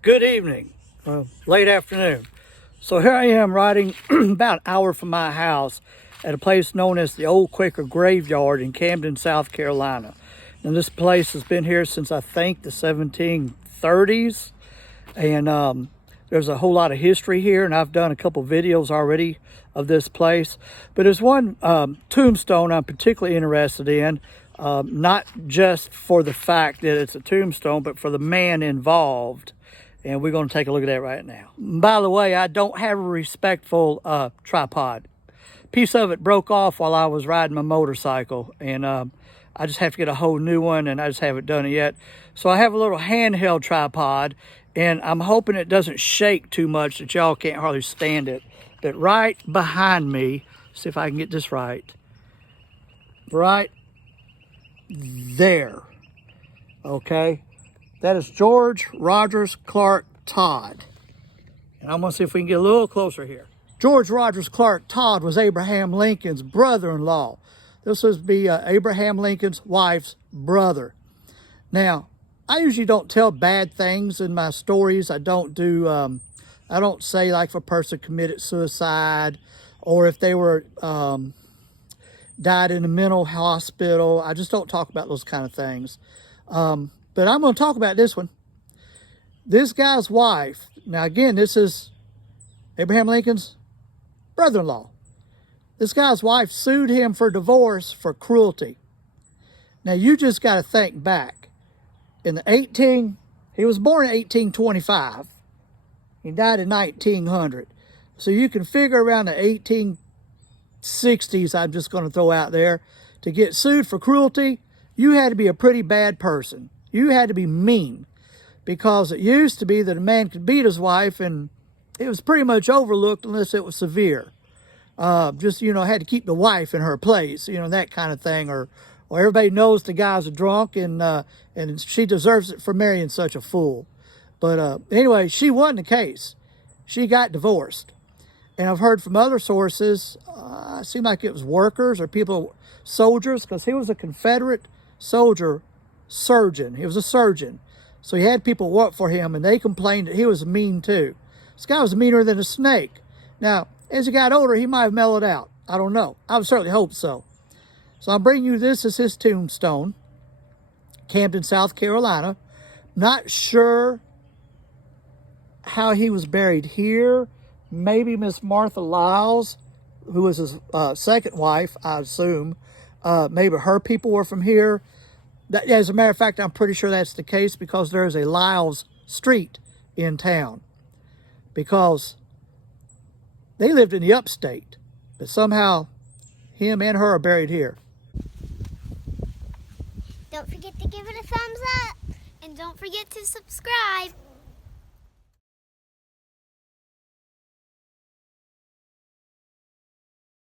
Good evening, late afternoon. So here I am riding about an hour from my house at a place known as the Old Quaker Graveyard in Camden, South Carolina. And this place has been here since I think the 1730s. And there's a whole lot of history here, and I've done a couple videos already of this place. But there's one tombstone I'm particularly interested in, not just for the fact that it's a tombstone, but for the man involved. And we're going to take a look at that right now. By the way, I don't have a respectful tripod. A piece of it broke off while I was riding my motorcycle, and I just have to get a whole new one, and I just haven't done it yet. So I have a little handheld tripod, and I'm hoping it doesn't shake too much that y'all can't hardly stand it. But right behind me, see if I can get this right. Right there, okay? That is George Rogers Clark Todd. And I'm gonna see if we can get a little closer here. George Rogers Clark Todd was Abraham Lincoln's brother-in-law. This would be Abraham Lincoln's wife's brother. Now, I usually don't tell bad things in my stories. I don't say like if a person committed suicide or if they were died in a mental hospital. I just don't talk about those kind of things. But I'm going to talk about this one. This guy's wife. Now, again, this is Abraham Lincoln's brother-in-law. This guy's wife sued him for divorce for cruelty. Now, you just got to think back. He was born in 1825. He died in 1900. So you can figure around the 1860s, I'm just going to throw out there, to get sued for cruelty, you had to be a pretty bad person. You had to be mean, because it used to be that a man could beat his wife and it was pretty much overlooked unless it was severe. Had to keep the wife in her place, that kind of thing. Or everybody knows the guy's a drunk and she deserves it for marrying such a fool. But anyway, she won the case. She got divorced. And I've heard from other sources, it seemed like it was workers or soldiers, because he was a Confederate soldier surgeon. He was a surgeon. So he had people work for him, and they complained that he was mean too. This guy was meaner than a snake. Now, as he got older, he might have mellowed out. I don't know. I would certainly hope so. So I'm bringing you this as his tombstone. Camden, South Carolina. Not sure how he was buried here. Maybe Miss Martha Lyles, who was his second wife, I assume. Maybe her people were from here. As a matter of fact, I'm pretty sure that's the case, because there is a Lyles Street in town. Because they lived in the upstate, but somehow him and her are buried here. Don't forget to give it a thumbs up, and don't forget to subscribe.